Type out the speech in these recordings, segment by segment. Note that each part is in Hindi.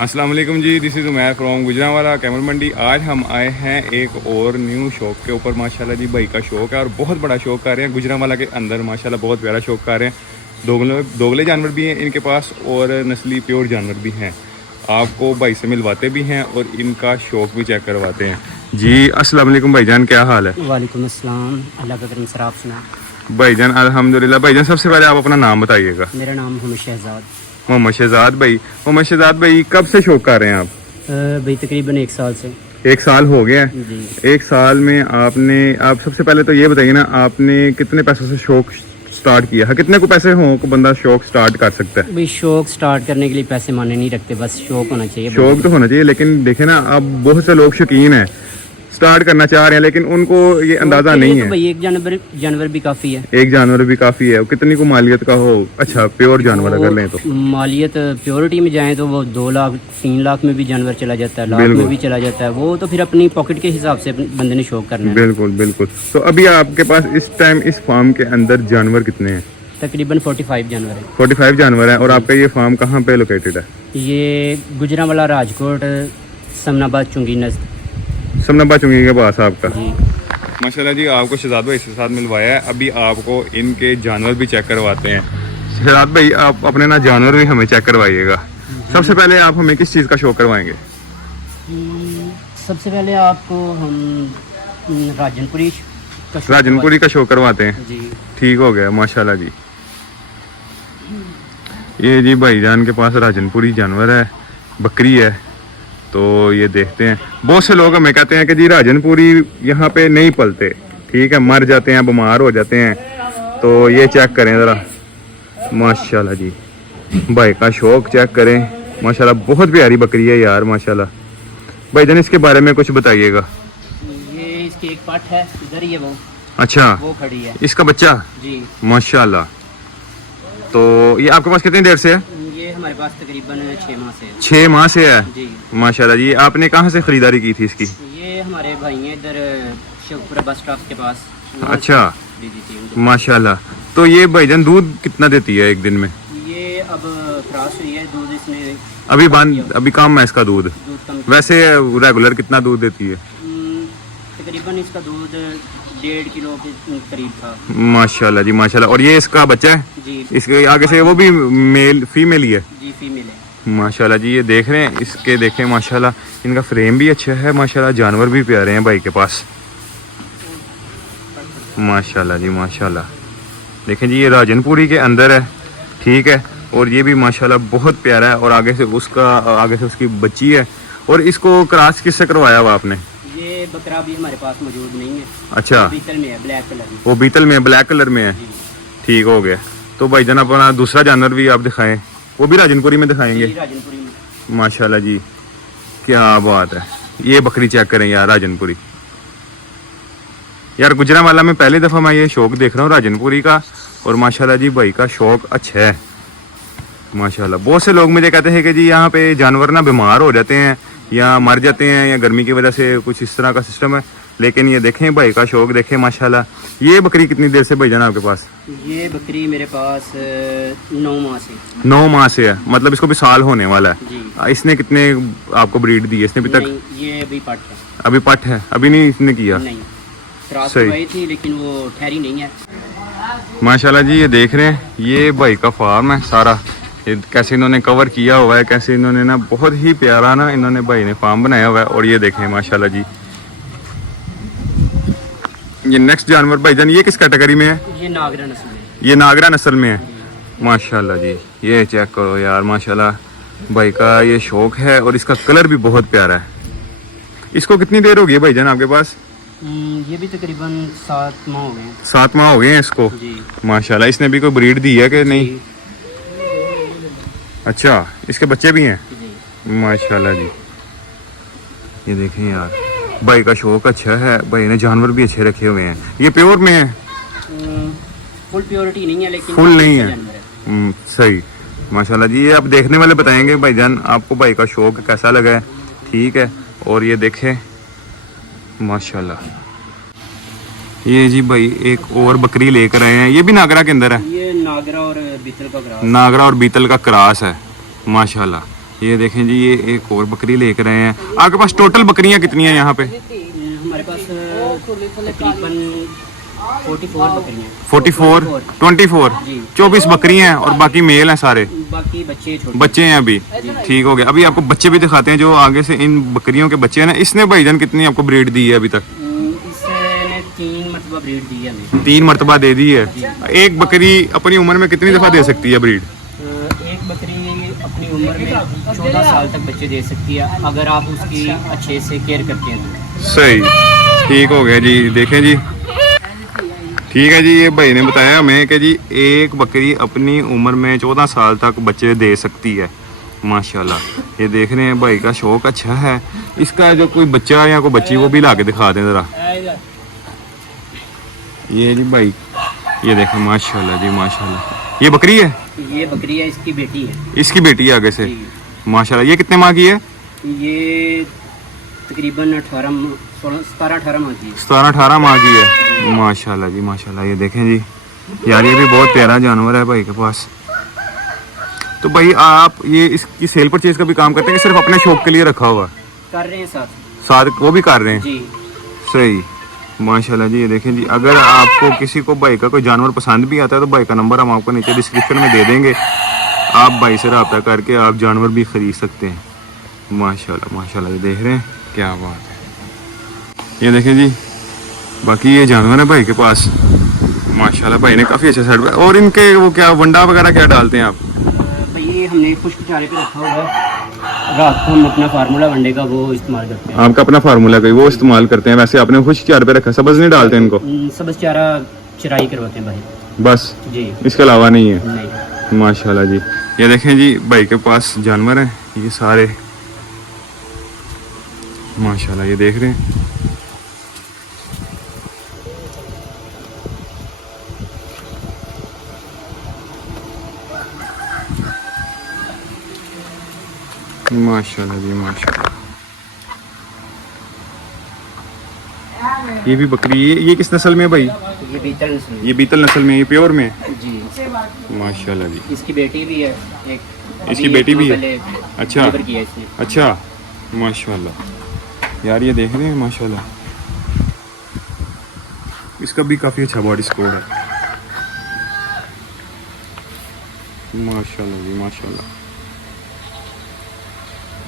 अस्सलाम वालेकुम जी, this is Umair from Gujranwala camel mandi. आज हम आए हैं एक और न्यू शौक के ऊपर। माशाल्लाह जी भाई का शौक है और बहुत बड़ा शौक कर रहे हैं गुजरांवाला के अंदर। माशाल्लाह बहुत प्यारा शौक कर रहे हैं। दोगले जानवर भी हैं इनके पास और नस्ली प्योर जानवर भी हैं। आपको भाई से मिलवाते भी हैं और इनका शौक भी चेक करवाते हैं। जी अस्सलाम वालेकुम भाईजान, क्या हाल है? वालेकुम अस्सलाम, अल्लाह का करम सर, आप सुना? भाईजान अल्हम्दुलिल्लाह। भाईजान सबसे पहले आप अपना नाम बताइएगा। मेरा नाम मोहम्मद शहजाद। मोहम्मद शहजाद भाई। मोहम्मद शहजाद भाई कब से शौक कर रहे हैं आप? भाई तकरीबन 1 साल से। 1 साल हो गया है जी। 1 साल में आप सबसे पहले तो ये बताइए ना, आपने कितने पैसों से शौक स्टार्ट किया है? कितने को पैसे हो को बंदा शौक स्टार्ट कर सकता है? भाई शौक स्टार्ट करने के लिए पैसे माने नहीं रखते, बस शौक होना चाहिए। शौक तो होना चाहिए, लेकिन देखे ना अब बहुत से लोग शौकीन हैं, स्टार्ट करना चाह रहे हैं, लेकिन उनको ये अंदाजा नहीं है। तो भाई एक जानवर भी काफ़ी है। एक जानवर भी काफ़ी है। कितनी को मालियत का हो? अच्छा प्योर जानवर अगर लें तो मालियत प्योरिटी में जाए तो वो 2 लाख 3 लाख में भी जानवर चला जाता है, लाख में भी चला जाता है। वो तो फिर अपनी पॉकेट के हिसाब से बंदे ने शौक करना है। बिल्कुल बिल्कुल। तो अभी आपके पास इस टाइम इस फार्म के अंदर जानवर कितने हैं? तकरीबन 45 जानवर है। 45 जानवर है। और आपका ये फार्म कहाँ पे लोकेटेड है? ये गुजरांवाला राजकोट समनाबाद चुंगी नज़द। समनाबा चुंगी के पास आपका। जी माशाल्लाह जी, आपको शहजाद भाई के साथ मिलवाया है। अभी आपको इनके जानवर भी चेक करवाते हैं। शहजाद भाई आप अपने ना जानवर भी हमें चेक करवाइएगा। सबसे पहले आप हमें किस चीज़ का शौक करवाएंगे? सबसे पहले आपको हम राजनपुरी का शौक करवाते हैं। जी ठीक हो गया माशाल्लाह जी। ये जी भाईजान के पास राजनपुरी जानवर है, बकरी है। तो ये देखते हैं। बहुत से लोग हमें कहते हैं कि जी राजनपुरी यहाँ पे नहीं पलते, ठीक है, मर जाते हैं, बीमार हो जाते हैं। तो ये चेक करें ज़रा, माशाल्लाह जी भाई का शौक चेक करें। माशाल्लाह बहुत प्यारी बकरी है यार, माशाल्लाह। भाईजान इसके बारे में कुछ बताइएगा। ये इसकी एक पाठ है, इधर ही है वो। अच्छा, वो खड़ी है। इसका बच्चा? जी माशाल्लाह। तो ये आपके पास कितनी देर से है? ये हमारे पास तकरीबन 6 माह से है। 6 माह से है। जी माशाल्लाह जी। आपने कहाँ से खरीदारी की थी इसकी? ये हमारे भाई हैं इधर शेखपुरा बस स्टॉप के पास। अच्छा जी जी जी। माशाल्लाह। तो ये भाईजान दूध कितना देती है एक दिन में? ये अब क्रॉस हुई है, दूध इसने अभी कम है इसका दूध। दूध कम। वैसे रेगुलर कितना दूध देती है? तकरीबन इसका दूध 1.5 किलो के करीब था। माशाल्लाह जी माशाल्लाह। और ये इसका बच्चा है? जी इसके आगे से वो भी मेल फीमेल ही है? जी फीमेल है। माशाल्लाह जी। ये देख रहे हैं इसके, देखें माशाल्लाह इनका फ्रेम भी अच्छा है। माशाल्लाह जानवर भी प्यारे हैं भाई के पास। माशाल्लाह जी माशाल्लाह। देखें जी ये राजनपुरी के अंदर है, ठीक है। और ये भी माशाल्लाह बहुत प्यारा है। और आगे से उसकी बच्ची है। और इसको क्रॉस किससे करवाया हुआ आपने? ये बकरा भी हमारे पास मौजूद नहीं है। अच्छा, बीतल में है, ब्लैक कलर में। वो बीतल में, ब्लैक कलर में है। जी ठीक हो गया। तो भाईजान अपना दूसरा जानवर भी आप दिखाएं, वो भी राजनपुरी में दिखाएंगे। जी, राजनपुरी में। माशाल्लाह जी क्या बात है। ये बकरी चेक करें यार, राजनपुरी। यार गुजरांवाला में पहली दफ़ा मैं ये शौक देख रहा हूँ राजनपुरी का। और माशाल्लाह जी भाई का शौक अच्छा है माशाल्लाह। बहुत से लोग मुझे कहते हैं कि जी यहाँ पे जानवर ना बीमार हो जाते हैं या मर जाते हैं या गर्मी की वजह से, कुछ इस तरह का सिस्टम है। लेकिन ये देखें भाई का शौक देखें माशाल्लाह। ये बकरी कितनी देर से भाईजान आपके पास? ये बकरी मेरे पास 9 माह से। 9 माह से है, मतलब इसको भी साल होने वाला है। जी। इसने कितने आपको ब्रीड दी है इसने अभी तक? नहीं, ये अभी पट है। अभी पट है, अभी नहीं इसने किया? नहीं, क्रॉस सही। हुई थी लेकिन वो ठहरी नहीं है। माशाल्लाह जी। ये देख रहे हैं ये भाई का फार्म है सारा। ये कैसे इन्होंने कवर किया हुआ है, कैसे इन्होंने ना बहुत ही प्यारा ना इन्होंने भाई ने फार्म बनाया हुआ है। और ये देखें माशाल्लाह जी। ये नेक्स्ट जानवर भाईजान ये किस कैटेगरी में है? ये नागरा नस्ल में। ये नागरा नस्ल में है। माशाल्लाह जी। ये चेक करो यार माशाल्लाह भाई का ये शौक है। और इसका कलर भी बहुत प्यारा है। इसको कितनी देर हो गई भाईजान आपके पास? ये भी तकरीबन 7 माह हो गए हैं। 7 माह हो गए हैं इसको। जी माशाल्लाह। इसने भी कोई ब्रीड दी है कि नहीं? जी, अच्छा, इसके बच्चे भी हैं? जी। माशाल्लाह जी। ये देखें यार भाई का शौक अच्छा है, भाई ने जानवर भी अच्छे रखे हुए हैं। ये प्योर में है? फुल प्योरिटी नहीं है लेकिन फुल नहीं है। जानवर है। सही माशाल्लाह जी। ये आप देखने वाले बताएंगे भाईजान आपको भाई का शौक कैसा लगा है, ठीक है। और ये देखें माशाल्लाह। ये जी भाई एक और बकरी लेकर आए हैं। ये भी नागरा के अंदर है? ये नागरा और बीतल का क्रॉस। नागरा और बीतल का क्रॉस है माशाल्लाह। ये देखें जी, ये एक और बकरी लेकर आए हैं। आपके पास टोटल बकरियां कितनी हैं यहाँ पे? हमारे पास तकरीबन 44 बकरियां। 44 24 जी। 24 बकरियां हैं और बाकी मेल हैं सारे, बाकी बच्चे छोटे। बच्चे हैं अभी। ठीक हो गया। अभी आपको बच्चे भी दिखाते हैं जो आगे से इन बकरियों के बच्चे हैं ना। इसने भाईजान कितनी आपको ब्रीड दी है अभी तक? इसने 3 मरतबा ब्रीड दी है हमें। 3 मरतबा दे दी है। एक बकरी अपनी उम्र में कितनी दफा दे सकती है ब्रीड? एक बकरी अपनी उम्र में 14 साल तक बच्चे दे सकती है, अगर आप उसकी अच्छे से केयर करते हैं तो। सही, ठीक हो गया जी। देखें जी, ठीक है जी। ये भाई ने बताया हमें कि जी एक बकरी अपनी उम्र में 14 साल तक बच्चे दे सकती है। माशाल्लाह, ये देख रहे हैं भाई का शौक अच्छा है। इसका जो कोई बच्चा या कोई बच्ची वो भी ला के दिखा दें ज़रा। ये जी भाई, ये देखें माशाल्लाह जी माशाल्लाह। ये बकरी है? ये बकरी है, इसकी बेटी है। इसकी बेटी है आगे से। जी। माशाल्लाह। ये कितने माह की है? ये तकरीबन 17-18 माह की है। 17-18 माह की है। माशाल्लाह जी माशाल्लाह। ये देखें जी यार, ये भी बहुत प्यारा जानवर है भाई के पास। तो भाई आप ये इसकी सेल परचेज का भी काम करते हैं कि सिर्फ अपने शौक के लिए रखा हुआ? कर रहे हैं साथ वो भी कर रहे हैं। जी। सही, माशाल्लाह जी। ये देखें जी, अगर आपको किसी को भाई का कोई जानवर पसंद भी आता है तो भाई का नंबर हम आपको नीचे डिस्क्रिप्शन में दे देंगे। आप भाई से रब्ता करके आप जानवर भी खरीद सकते हैं। माशाल्लाह माशाल्लाह। ये देख रहे हैं, क्या बात है। ये देखें जी, बाकी ये जानवर है भाई के पास। माशाल्लाह, भाई ने काफ़ी अच्छा सेट। और इनके वो क्या वंडा वगैरह क्या डालते हैं आप? भाई ये हमने खुश्क चारे पे रखा हुआ है, रात को हम अपना फार्मूला वनडे का वो इस्तेमाल करते हैं। आपका अपना फार्मूला कोई वो इस्तेमाल करते हैं? वैसे आपने खुश चार पे रखा, सब्ज नहीं डालते इनको? सब्ज चारा चराई करवाते हैं भाई। बस जी, इसके अलावा नहीं है? नहीं। माशाल्लाह जी। ये देखें जी, भाई के पास जानवर हैं ये सारे। माशाल्लाह, ये देख रहे हैं। माशाल्लाह जी माशाल्लाह। ये भी बकरी, ये किस नस्ल में है भाई? ये बीतल नस्ल है। ये बीतल नस्ल में, ये प्योर में? जी। माशाल्लाह जी। इसकी बेटी भी है एक। इसकी बेटी भी है? अच्छा डिलीवर किया इसने। अच्छा, माशाल्लाह। यार ये देख रहे हैं माशाल्लाह, इसका भी काफ़ी अच्छा बॉडी स्कोर है। माशाल्लाह जी माशाल्लाह।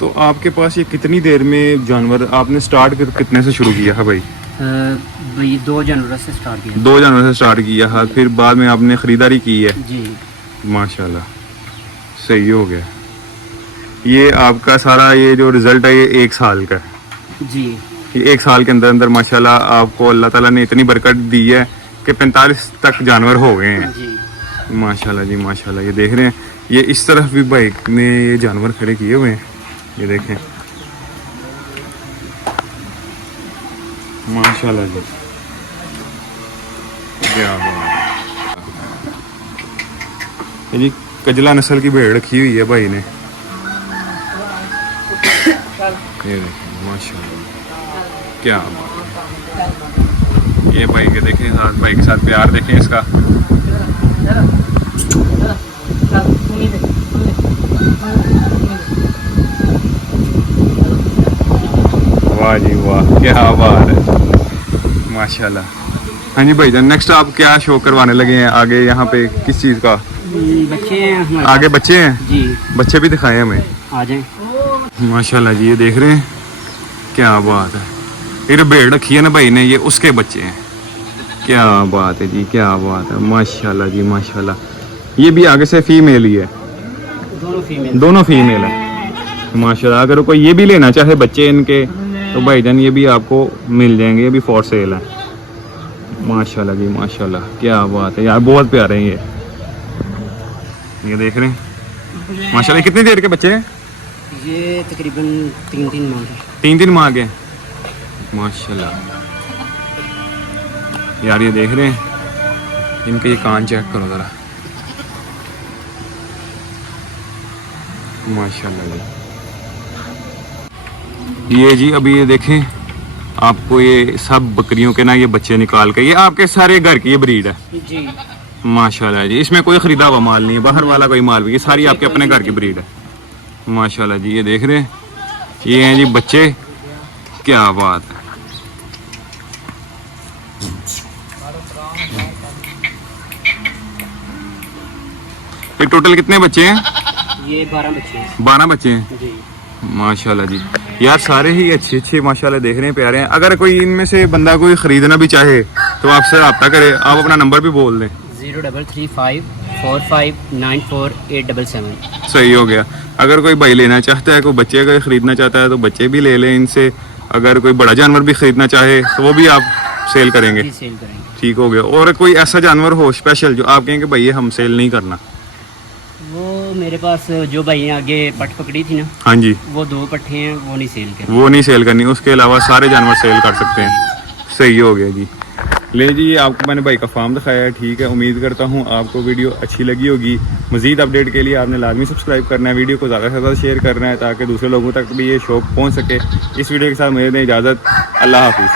तो आपके पास ये कितनी देर में जानवर आपने स्टार्ट कितने से शुरू किया है भाई? भाई 2 जनवरी से स्टार्ट किया। 2 जनवरी से स्टार्ट किया है, फिर बाद में आपने ख़रीदारी की है? जी। माशाल्लाह, सही हो गया। ये आपका सारा ये जो रिज़ल्ट है ये 1 साल का है? जी। ये 1 साल के अंदर अंदर माशाल्लाह आपको अल्लाह ताला ने इतनी बरकत दी है कि 45 तक जानवर हो गए हैं। जी। माशाल्लाह जी माशाल्लाह। ये देख रहे हैं, ये इस तरफ भी भाई ने ये जानवर खड़े किए हुए हैं। ये देखें माशाल्लाह जी, क्या बात है। ये जी कजला नस्ल की भेड़ रखी हुई है भाई ने। ये देखें माशाल्लाह, क्या बात है। ये भाई के देखें साथ, भाई के साथ प्यार देखें इसका। वाह जी वाह, क्या बात है माशाल्लाह। हाँ जी भाईजान, नेक्स्ट आप क्या शो करवाने लगे हैं आगे यहाँ पे, किस चीज़ का? बच्चे हैं हमारे आगे पास। बच्चे हैं? जी। बच्चे भी दिखाए हमें। आ जाएं। माशाल्लाह जी, ये देख रहे हैं, क्या बात है। ये भेड़ रखी है ना भाई ने, ये उसके बच्चे हैं। क्या बात है जी, क्या बात है। माशाल्लाह जी माशाल्लाह। ये भी आगे से फीमेल ही है? दोनों फीमेल। दोनों फीमेल है। माशाल्लाह। अगर कोई ये भी लेना चाहे बच्चे इनके तो भाईजान ये भी आपको मिल जाएंगे, ये भी फॉर सेल है। माशाल्लाह जी माशाल्लाह, क्या बात है यार, बहुत प्यारे हैं ये देख रहे हैं माशाल्लाह। कितनी देर के बच्चे हैं ये? तकरीबन 3-3 माह के। 3-3 माह के माशाल्लाह। यार ये देख रहे हैं, इनके ये कान चेक करो ज़रा। माशाल्लाह जी। ये जी अभी ये देखें, आपको ये सब बकरियों के ना ये बच्चे निकाल के, ये आपके सारे घर की ये ब्रीड है? जी। माशाल्लाह जी। इसमें कोई ख़रीदा हुआ माल नहीं है, बाहर वाला कोई माल भी? ये सारी आपके अपने घर की ब्रीड है? माशाल्लाह जी, ये देख रहे हैं, ये हैं जी बच्चे, क्या बात है। ये टोटल कितने बच्चे हैं? ये 12 बच्चे हैं 12 बच्चे हैं जी। माशाल्लाह जी। यार सारे ही अच्छे अच्छे माशाल्लाह देख रहे हैं, प्यारे हैं। अगर कोई इनमें से बंदा कोई खरीदना भी चाहे तो आपसे रब्ता करे, आप अपना नंबर भी बोल दें। 0335459487। सही हो गया। अगर कोई भाई लेना चाहता है, कोई बच्चे अगर खरीदना चाहता है तो बच्चे भी ले लें इनसे। अगर कोई बड़ा जानवर भी खरीदना चाहे तो वो भी आप सेल करेंगे? जी सेल करेंगे। ठीक हो गया। और कोई ऐसा जानवर हो स्पेशल जो आप कहेंगे भाई ये हम सेल नहीं करना? वो मेरे पास जो भाई ने आगे पट पकड़ी थी ना, हाँ जी, वो 2 पट्टे हैं, वो नहीं सेल करनी। वो नहीं सेल करनी, उसके अलावा सारे जानवर सेल कर सकते हैं। सही हो गया जी। ले जी, ये आपको मैंने भाई का फार्म दिखाया है, ठीक है। उम्मीद करता हूँ आपको वीडियो अच्छी लगी होगी। मजीद अपडेट के लिए आपने लाजमी सब्सक्राइब करना है, वीडियो को ज़्यादा से ज़्यादा शेयर करना है ताकि दूसरे लोगों तक भी ये शौक पहुँच सके। इस वीडियो के साथ मुझे दें इजाज़त। अल्लाह हाफिज़।